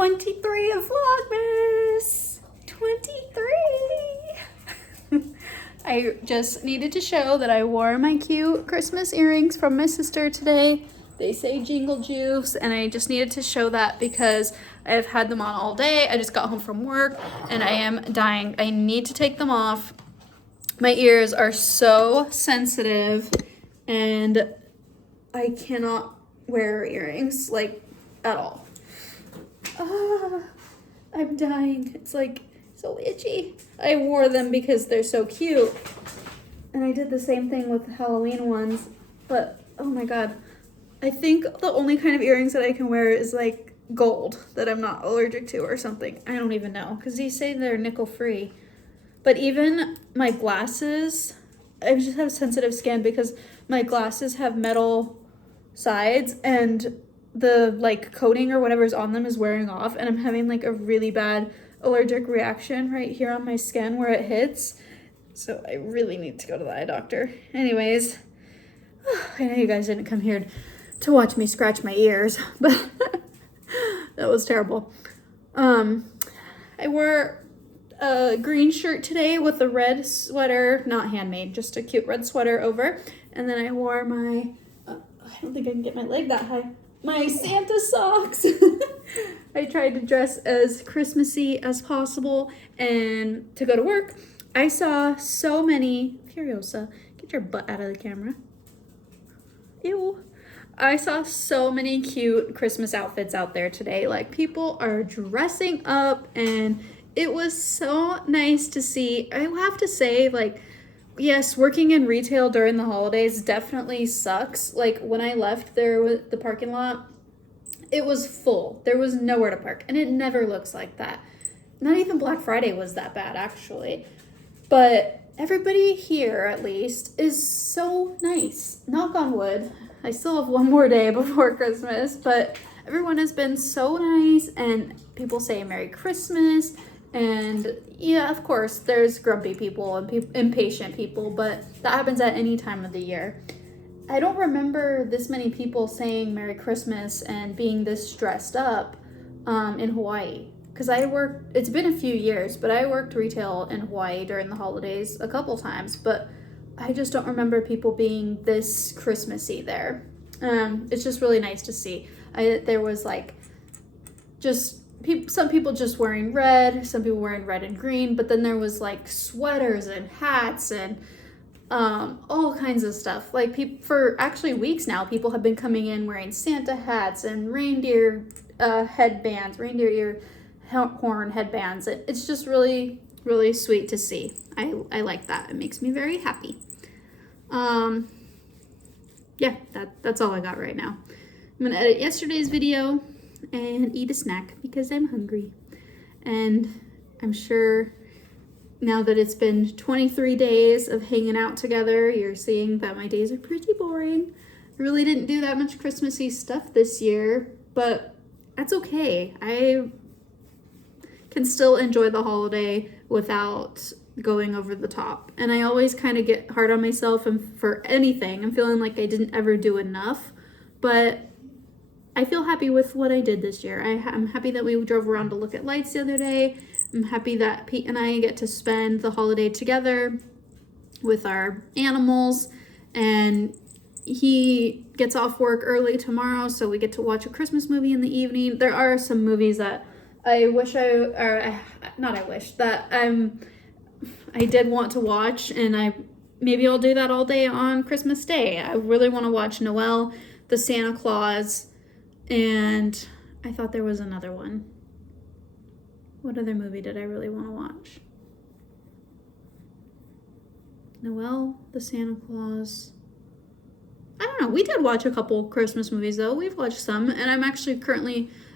23 of Vlogmas. 23. I just needed to show that I wore my cute Christmas earrings from my sister today. They say Jingle Juice, and I just needed to show that because I've had them on all day. I just got home from work and I am dying. I need to take them off. My ears are so sensitive and I cannot wear earrings like at all. I'm dying. It's like so itchy. I wore them because they're so cute. And I did the same thing with the Halloween ones, but oh my God. I think the only kind of earrings that I can wear is like gold that I'm not allergic to or something. I don't even know because these say they're nickel free. But even my glasses, I just have sensitive skin because my glasses have metal sides and the like coating or whatever's on them is wearing off, and I'm having like a really bad allergic reaction right here on my skin where it hits. So I really need to go to the eye doctor. Anyways, I know you guys didn't come here to watch me scratch my ears, but that was terrible. I wore a green shirt today with a red sweater, not handmade, just a cute red sweater over. And then I wore my, I don't think I can get my leg that high, my Santa socks. I tried to dress as Christmassy as possible and to go to work. I saw so many, Furiosa, get your butt out of the camera. Ew. I saw so many cute Christmas outfits out there today. Like, people are dressing up and it was so nice to see. I have to say, like, yes, working in retail during the holidays definitely sucks. Like, when I left the parking lot, it was full. There was nowhere to park, and it never looks like that. Not even Black Friday was that bad, actually. But everybody here, at least, is so nice. Knock on wood. I still have one more day before Christmas, but everyone has been so nice, and people say Merry Christmas. And yeah, of course, there's grumpy people and impatient people, but that happens at any time of the year. I don't remember this many people saying Merry Christmas and being this stressed up in Hawaii. Because it's been a few years, but I worked retail in Hawaii during the holidays a couple times, but I just don't remember people being this Christmassy there. It's just really nice to see. There was like some people just wearing red, some people wearing red and green, but then there was like sweaters and hats and all kinds of stuff. Like, for actually weeks now, people have been coming in wearing Santa hats and reindeer headbands, reindeer ear horn headbands. It's just really, really sweet to see. I like that. It makes me very happy. Yeah, that's all I got right now. I'm gonna edit yesterday's video and eat a snack because I'm hungry. And I'm sure now that it's been 23 days of hanging out together, you're seeing that my days are pretty boring. I really didn't do that much Christmassy stuff this year, but that's okay. I can still enjoy the holiday without going over the top. And I always kind of get hard on myself, and for anything, I'm feeling like I didn't ever do enough, but I feel happy with what I did this year. I'm happy that we drove around to look at lights the other day. I'm happy that Pete and I get to spend the holiday together with our animals, and he gets off work early tomorrow, so we get to watch a Christmas movie in the evening. There are some movies that I did want to watch, and maybe I'll do that all day on Christmas Day. I really want to watch Noel, the Santa Claus, and I thought there was another one. What other movie did I really want to watch? Noel, the Santa Claus. I don't know. We did watch a couple Christmas movies, though. We've watched some, and I'm actually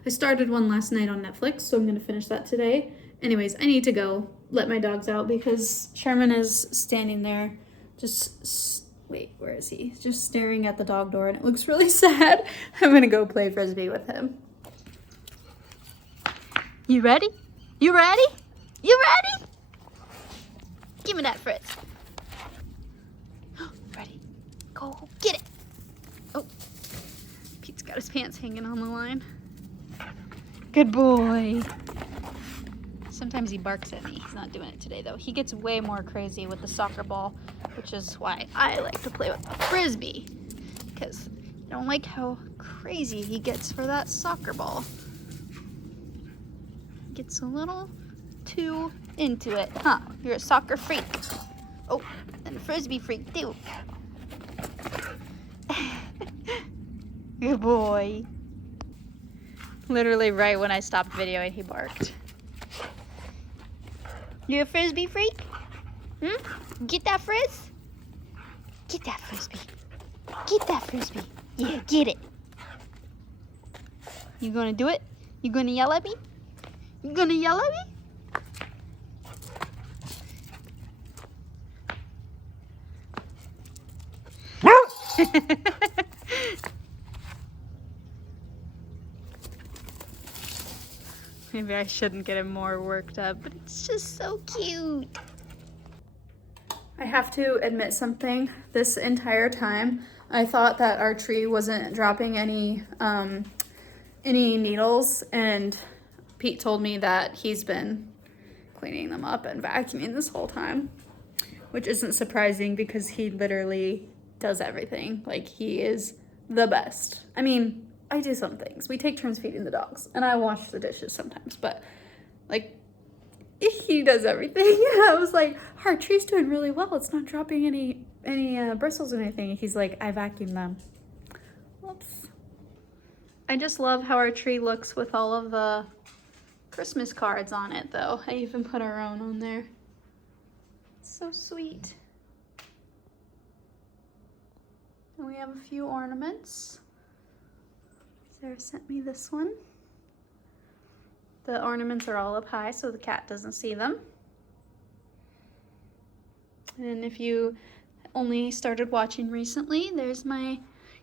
I started one last night on Netflix, so I'm going to finish that today. Anyways, I need to go let my dogs out because Sherman is standing there wait, where is he? Just staring at the dog door, and it looks really sad. I'm going to go play Frisbee with him. You ready? You ready? You ready? Give me that Fritz. Ready? Go get it. Oh, Pete's got his pants hanging on the line. Good boy. Sometimes he barks at me. He's not doing it today though. He gets way more crazy with the soccer ball, which is why I like to play with the frisbee, because I don't like how crazy he gets for that soccer ball. Gets a little too into it, huh? You're a soccer freak. Oh, and a frisbee freak too. Good boy. Literally right when I stopped videoing, he barked. You a frisbee freak? Get that frizz? Get that frisbee. Get that frisbee. Yeah, get it. You gonna do it? You gonna yell at me? You gonna yell at me? Maybe I shouldn't get him more worked up, but it's just so cute. I have to admit something. This entire time, I thought that our tree wasn't dropping any needles, and Pete told me that he's been cleaning them up and vacuuming this whole time, which isn't surprising because he literally does everything. Like, he is the best. I mean, I do some things. We take turns feeding the dogs, and I wash the dishes sometimes, but like, he does everything. I was like, our tree's doing really well. It's not dropping any bristles or anything. He's like, I vacuumed them. Whoops. I just love how our tree looks with all of the Christmas cards on it, though. I even put our own on there. It's so sweet. And we have a few ornaments. Sarah sent me this one. The ornaments are all up high so the cat doesn't see them. And if you only started watching recently, there's my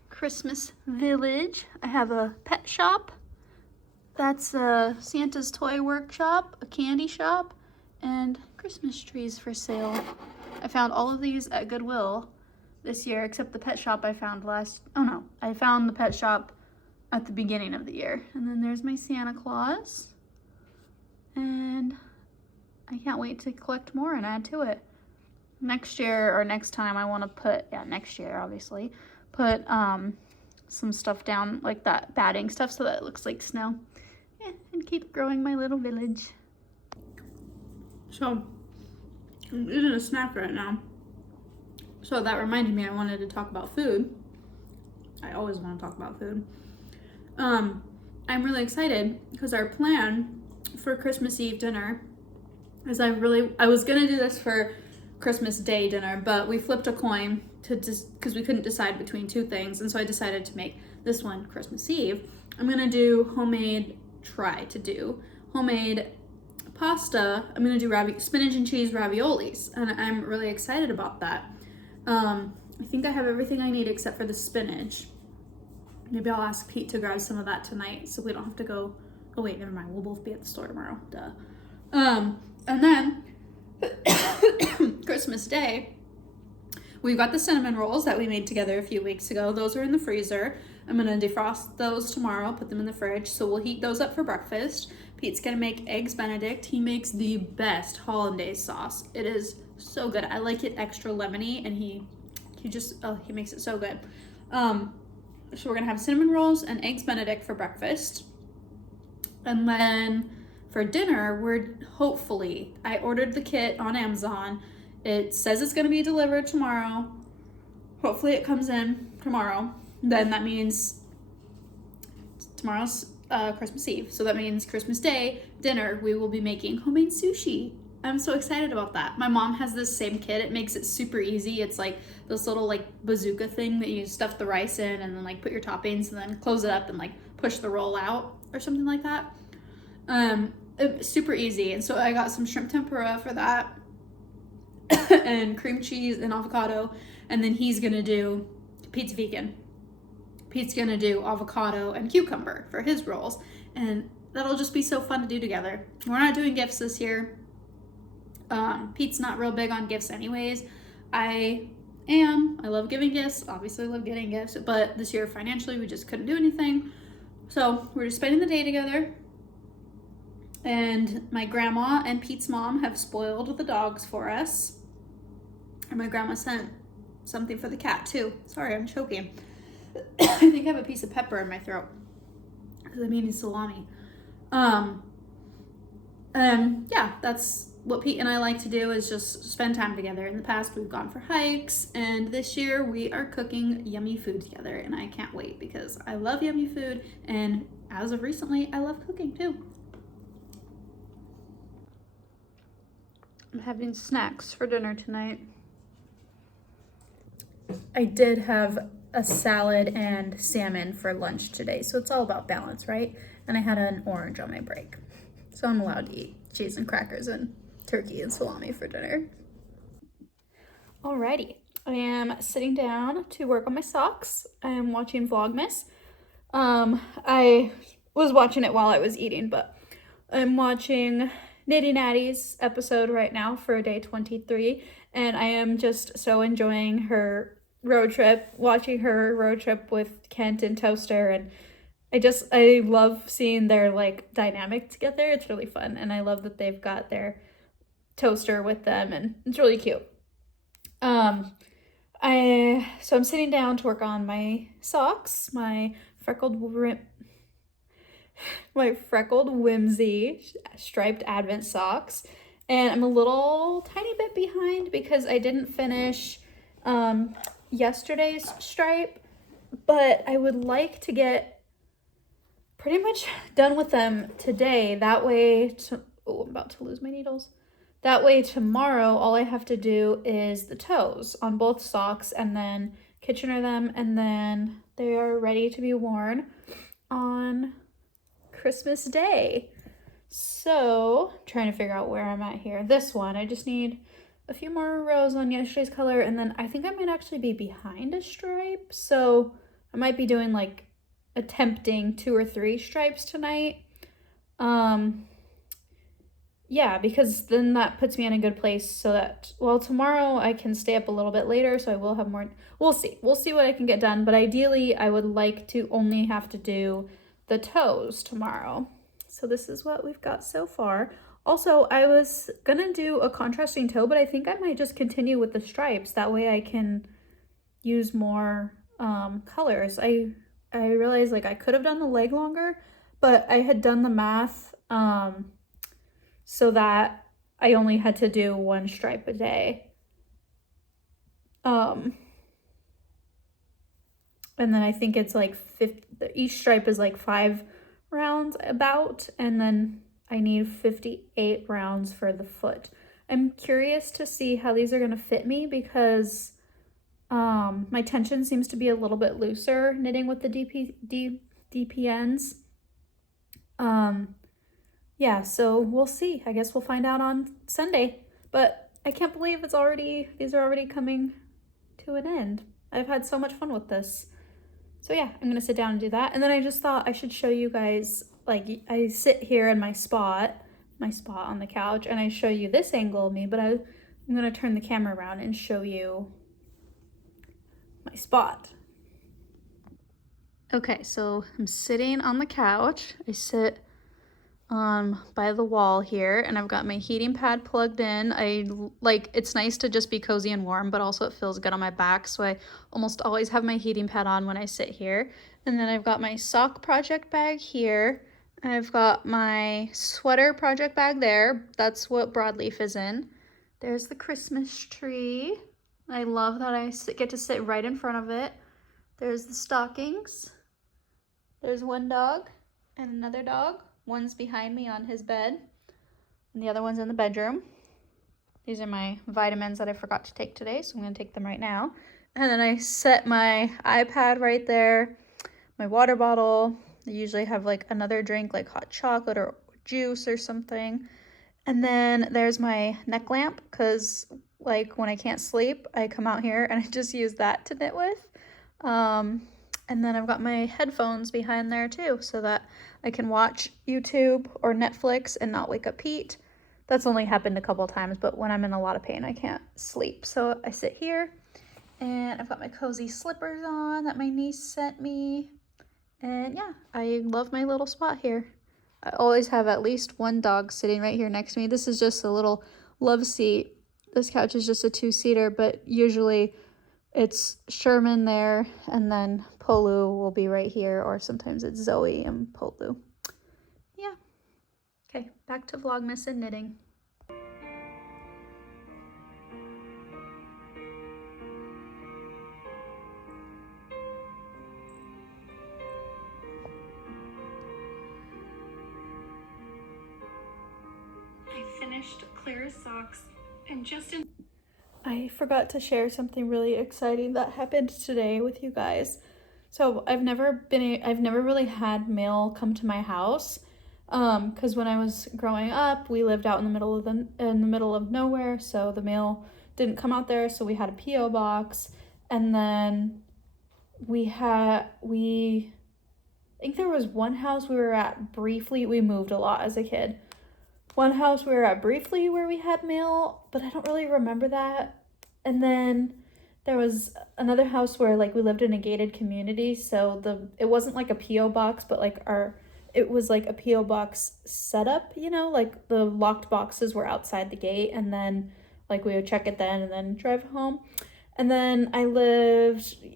Christmas village. I have a pet shop. That's a Santa's toy workshop, a candy shop, and Christmas trees for sale. I found all of these at Goodwill this year, except the pet shop I found I found the pet shop at the beginning of the year. And then there's my Santa Claus. And I can't wait to collect more and add to it. Next year or next time I want to put, next year obviously, put some stuff down, like that batting stuff, so that it looks like snow. Yeah, and keep growing my little village. So, I'm eating a snack right now. So that reminded me I wanted to talk about food. I always want to talk about food. I'm really excited because our plan for Christmas Eve dinner is I was gonna do this for Christmas Day dinner, but we flipped a coin because we couldn't decide between two things, and so I decided to make this one Christmas Eve. I'm gonna do homemade pasta. I'm gonna do spinach and cheese raviolis, and I'm really excited about that. I think I have everything I need except for the spinach. Maybe I'll ask Pete to grab some of that tonight so we don't have to go. Oh wait, never mind. We'll both be at the store tomorrow. Duh. And then Christmas Day, we've got the cinnamon rolls that we made together a few weeks ago. Those are in the freezer. I'm gonna defrost those tomorrow, put them in the fridge. So we'll heat those up for breakfast. Pete's gonna make eggs Benedict. He makes the best hollandaise sauce. It is so good. I like it extra lemony, and he makes it so good. So we're gonna have cinnamon rolls and eggs Benedict for breakfast. And then for dinner, I ordered the kit on Amazon. It says it's gonna be delivered tomorrow. Hopefully it comes in tomorrow. Then that means tomorrow's Christmas Eve. So that means Christmas Day dinner, we will be making homemade sushi. I'm so excited about that. My mom has this same kit. It makes it super easy. It's like this little like bazooka thing that you stuff the rice in and then like put your toppings and then close it up and like push the roll out or something like that. It's super easy. And so I got some shrimp tempura for that and cream cheese and avocado. And then Pete's vegan. Pete's gonna do avocado and cucumber for his rolls. And that'll just be so fun to do together. We're not doing gifts this year. Pete's not real big on gifts anyways. I love giving gifts. Obviously I love getting gifts, but this year financially we just couldn't do anything. So we're just spending the day together. And my grandma and Pete's mom have spoiled the dogs for us. And my grandma sent something for the cat too. Sorry, I'm choking. I think I have a piece of pepper in my throat because I'm eating salami. Yeah, that's what Pete and I like to do, is just spend time together. In the past, we've gone for hikes, and this year we are cooking yummy food together, and I can't wait because I love yummy food, and as of recently, I love cooking too. I'm having snacks for dinner tonight. I did have a salad and salmon for lunch today, so it's all about balance, right? And I had an orange on my break, so I'm allowed to eat cheese and crackers and turkey and salami for dinner. Alrighty, I am sitting down to work on my socks. I am watching Vlogmas. I was watching it while I was eating, but I'm watching Nitty Natty's episode right now for day 23, and I am just so enjoying her road trip, watching her road trip with Kent and Toaster, and I love seeing their like dynamic together. It's really fun, and I love that they've got their Toaster with them, and it's really cute. So I'm sitting down to work on my socks, my Freckled Whimsy striped advent socks, and I'm a little tiny bit behind because I didn't finish yesterday's stripe, but I would like to get pretty much done with them today. That way, I'm about to lose my needles. That way tomorrow, all I have to do is the toes on both socks and then Kitchener them, and then they are ready to be worn on Christmas Day. So, I'm trying to figure out where I'm at here. This one, I just need a few more rows on yesterday's color, and then I think I might actually be behind a stripe, so I might be doing like attempting 2 or 3 stripes tonight. Yeah, because then that puts me in a good place so that, well, tomorrow I can stay up a little bit later, so I will have more. We'll see what I can get done, but ideally I would like to only have to do the toes tomorrow. So this is what we've got so far. Also, I was gonna do a contrasting toe, but I think I might just continue with the stripes. That way I can use more colors. I realized like I could have done the leg longer, but I had done the math so that I only had to do 1 stripe a day. And then I think it's like each stripe is like 5 rounds about, and then I need 58 rounds for the foot. I'm curious to see how these are going to fit me because my tension seems to be a little bit looser knitting with the DPNs. Yeah, so we'll see. I guess we'll find out on Sunday. But I can't believe these are already coming to an end. I've had so much fun with this. So yeah, I'm gonna sit down and do that. And then I just thought I should show you guys, like I sit here in my spot on the couch, and I show you this angle of me, but I'm gonna turn the camera around and show you my spot. Okay, so I'm sitting on the couch. I sit by the wall here, and I've got my heating pad plugged in. It's nice to just be cozy and warm, but also it feels good on my back, so I almost always have my heating pad on when I sit here. And then I've got my sock project bag here. I've got my sweater project bag there. That's what broadleaf is in. There's the Christmas tree. I love that I get to sit right in front of it. There's the stockings. There's one dog and another dog. One's behind me on his bed, and the other one's in the bedroom. These are my vitamins that I forgot to take today, so I'm going to take them right now. And then I set my iPad right there, my water bottle. I usually have like another drink, like hot chocolate or juice or something. And then there's my neck lamp, because like when I can't sleep, I come out here and I just use that to knit with. And then I've got my headphones behind there too, so that I can watch YouTube or Netflix and not wake up Pete. That's only happened a couple of times, but when I'm in a lot of pain, I can't sleep. So I sit here, and I've got my cozy slippers on that my niece sent me. And yeah, I love my little spot here. I always have at least one dog sitting right here next to me. This is just a little love seat. This couch is just a 2-seater, but usually it's Sherman there, and then Polu will be right here, or sometimes it's Zoe and Polu. Yeah. Okay, back to Vlogmas and knitting. I finished Claire's socks, and I forgot to share something really exciting that happened today with you guys. So I've never really had mail come to my house, because when I was growing up, we lived out in the middle of nowhere, so the mail didn't come out there. So we had a P.O. box, and then I think there was one house we were at briefly. We moved a lot as a kid. One house we were at briefly where we had mail, but I don't really remember that. And then there was another house where like we lived in a gated community, so it wasn't like a P.O. box, but like it was like a P.O. box setup, you know, like the locked boxes were outside the gate, and then like we would check it then and then drive home. And then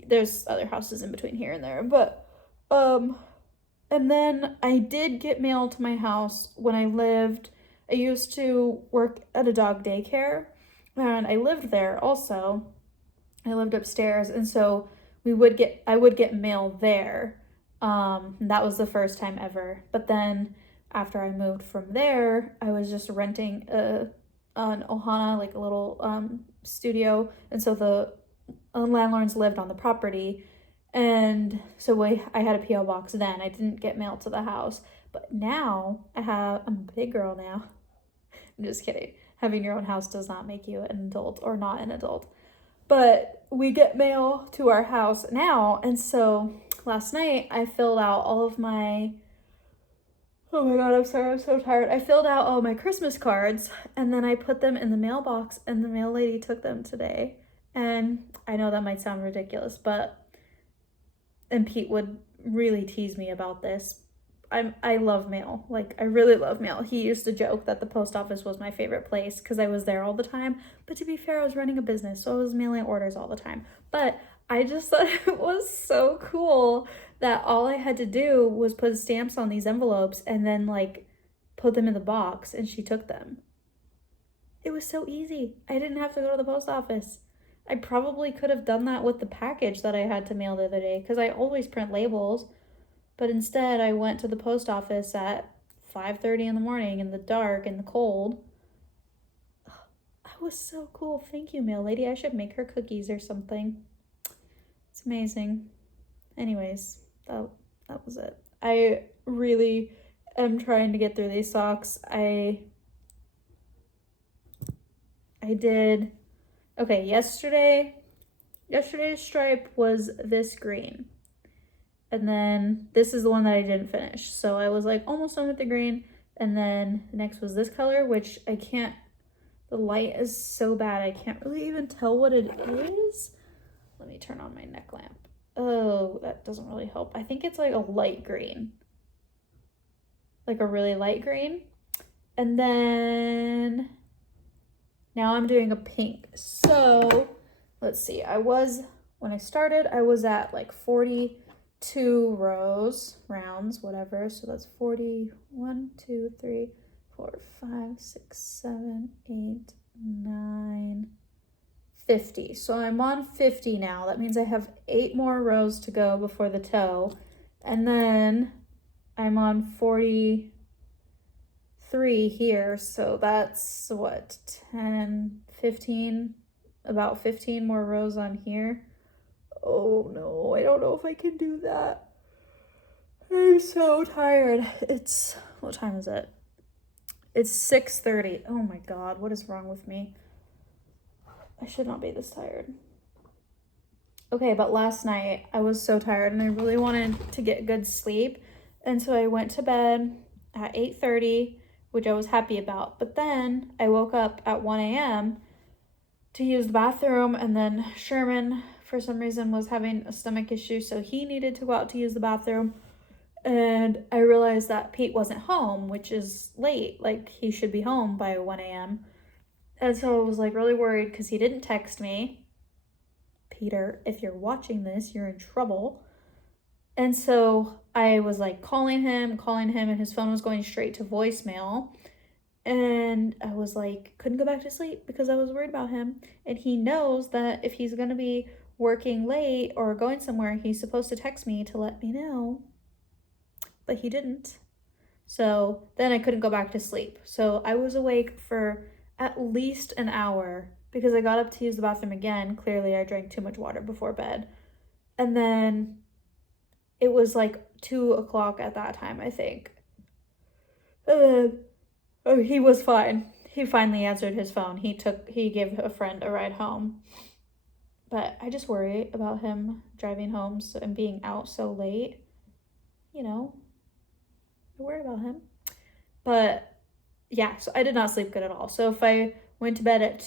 there's other houses in between here and there, but and then I did get mail to my house when I used to work at a dog daycare, and I lived there also. I lived upstairs, and so I would get mail there. That was the first time ever. But then after I moved from there, I was just renting an ohana, like a little studio, and so the landlords lived on the property, and so I had a P.O. box then. I didn't get mail to the house, but now I'm a big girl now. I'm just kidding. Having your own house does not make you an adult, or not an adult. But we get mail to our house now, and so last night I filled out all of my, oh my god, I'm sorry, I'm so tired. I filled out all my Christmas cards, and then I put them in the mailbox, and the mail lady took them today. And I know that might sound ridiculous, and Pete would really tease me about this. I love mail. Like, I really love mail. He used to joke that the post office was my favorite place because I was there all the time. But to be fair, I was running a business, so I was mailing orders all the time. But I just thought it was so cool that all I had to do was put stamps on these envelopes and then, like, put them in the box, and she took them. It was so easy. I didn't have to go to the post office. I probably could have done that with the package that I had to mail the other day, because I always print labels. But instead, I went to the post office at 5:30 in the morning in the dark and the cold. That was so cool. Thank you, mail lady. I should make her cookies or something. It's amazing. Anyways, that was it. I really am trying to get through these socks. Okay, yesterday's stripe was this green. And then this is the one that I didn't finish. So I was like almost done with the green. And then next was this color, which the light is so bad. I can't really even tell what it is. Let me turn on my neck lamp. Oh, that doesn't really help. I think it's like a light green. Like a really light green. And then now I'm doing a pink. So let's see. When I started, I was at like 42 rounds, whatever. So that's 41, 2, 3, 4, 5, 6, 7, 8, 9, 50. So I'm on 50 now. That means I have 8 more rows to go before the toe. And then I'm on 43 here. So that's what, 10, 15, about 15 more rows on here. Oh no, I don't know if I can do that. I'm so tired. What time is it? It's 6:30. Oh my god, what is wrong with me? I should not be this tired. Okay, but last night I was so tired and I really wanted to get good sleep. And so I went to bed at 8:30, which I was happy about. But then I woke up at 1 a.m. to use the bathroom, and then Sherman, for some reason, was having a stomach issue, so he needed to go out to use the bathroom. and I realized that Pete wasn't home, which is late. Like, he should be home by 1 a.m. And so I was like really worried because he didn't text me. Peter, if you're watching this, you're in trouble. And so I was like calling him, and his phone was going straight to voicemail. And I was like, couldn't go back to sleep because I was worried about him. And he knows that if he's going to be working late or going somewhere, he's supposed to text me to let me know. But he didn't. So then I couldn't go back to sleep. So I was awake for at least an hour because I got up to use the bathroom again. Clearly I drank too much water before bed. And then it was like 2 o'clock at that time, I think. And then he was fine. He finally answered his phone. He gave a friend a ride home. But I just worry about him driving home and being out so late. You know, I worry about him. But yeah, so I did not sleep good at all. So if I went to bed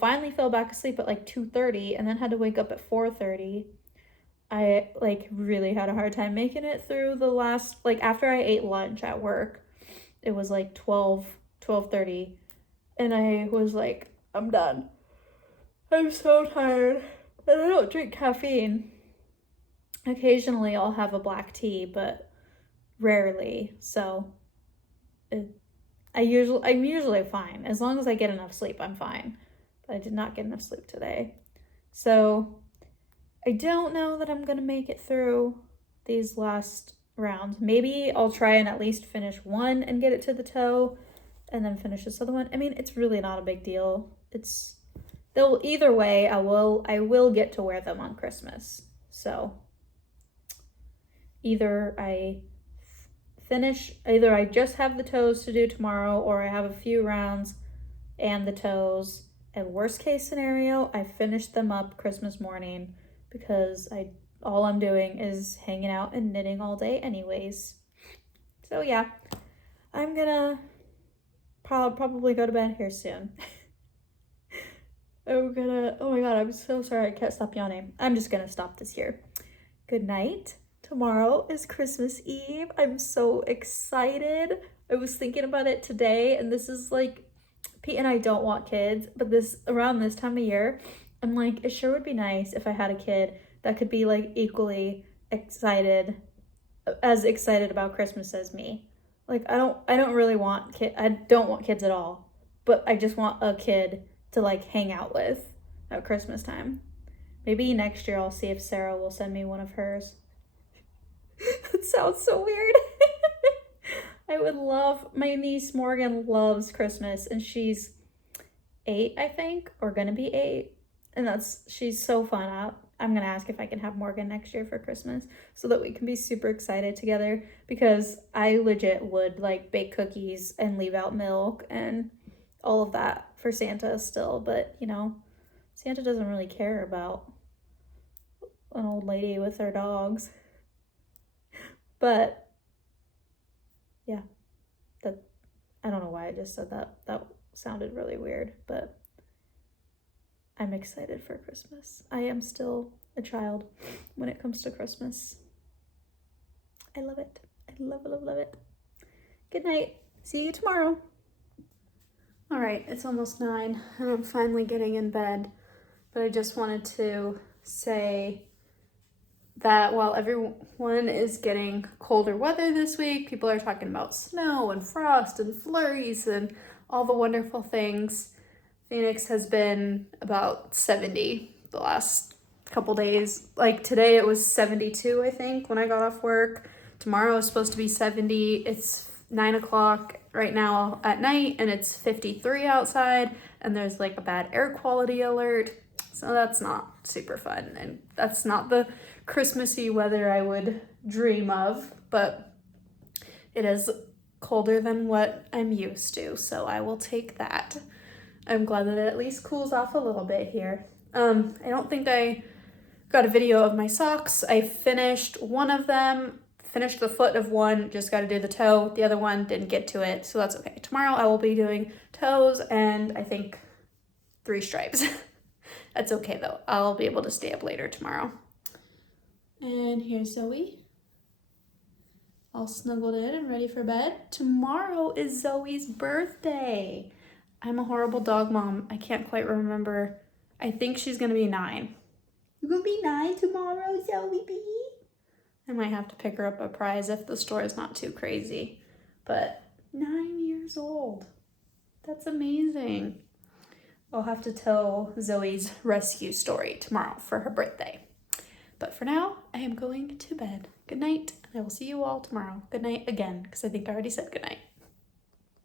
finally fell back asleep at like 2:30 and then had to wake up at 4:30, I like really had a hard time making it through the last, like after I ate lunch at work, it was like 12:30, and I was like, I'm done. I'm so tired. And I don't drink caffeine. Occasionally I'll have a black tea, but rarely. So I'm usually fine. As long as I get enough sleep, I'm fine. But I did not get enough sleep today. So I don't know that I'm going to make it through these last rounds. Maybe I'll try and at least finish one and get it to the toe and then finish this other one. I mean, it's really not a big deal. Either way, I will get to wear them on Christmas. So either I just have the toes to do tomorrow, or I have a few rounds and the toes, and worst case scenario, I finish them up Christmas morning because all I'm doing is hanging out and knitting all day anyways. So yeah, I'm gonna probably go to bed here soon. Oh my god, I'm so sorry I can't stop yawning. I'm just gonna stop this here. Good night. Tomorrow is Christmas Eve. I'm so excited. I was thinking about it today, and this is like, Pete and I don't want kids, but around this time of year, I'm like, it sure would be nice if I had a kid that could be like equally excited about Christmas as me. Like, I don't really want I don't want kids at all, but I just want a kid to like hang out with at Christmas time. Maybe next year I'll see if Sarah will send me one of hers. That sounds so weird. I would love, my niece Morgan loves Christmas, and she's 8, I think, or gonna be 8. And she's so fun. I'm gonna ask if I can have Morgan next year for Christmas so that we can be super excited together, because I legit would like bake cookies and leave out milk and all of that for Santa still. But you know, Santa doesn't really care about an old lady with her dogs. But yeah, I don't know why I just said that. That sounded really weird, but I'm excited for Christmas. I am still a child when it comes to Christmas. I love it. I love it. Good night. See you tomorrow. All right, it's almost 9 and I'm finally getting in bed, but I just wanted to say that while everyone is getting colder weather this week, people are talking about snow and frost and flurries and all the wonderful things. Phoenix has been about 70 the last couple days. Like today it was 72, I think, when I got off work. Tomorrow is supposed to be 70. It's 9 o'clock right now at night and it's 53 outside, and there's like a bad air quality alert. So that's not super fun, and that's not the Christmassy weather I would dream of, but it is colder than what I'm used to, so I will take that. I'm glad that it at least cools off a little bit here. I don't think I got a video of my socks. I finished one of them, finished the foot of one, just got to do the toe. The other one didn't get to it, so that's okay. Tomorrow I will be doing toes and I think 3 stripes. That's okay though. I'll be able to stay up later tomorrow. And here's Zoe. all snuggled in and ready for bed. Tomorrow is Zoe's birthday. I'm a horrible dog mom. I can't quite remember. I think she's gonna be 9. You're gonna be 9 tomorrow, Zoe B? I might have to pick her up a prize if the store is not too crazy. But 9 years old. That's amazing. I'll have to tell Zoe's rescue story tomorrow for her birthday. But for now, I am going to bed. Good night, and I will see you all tomorrow. Good night again, because I think I already said good night.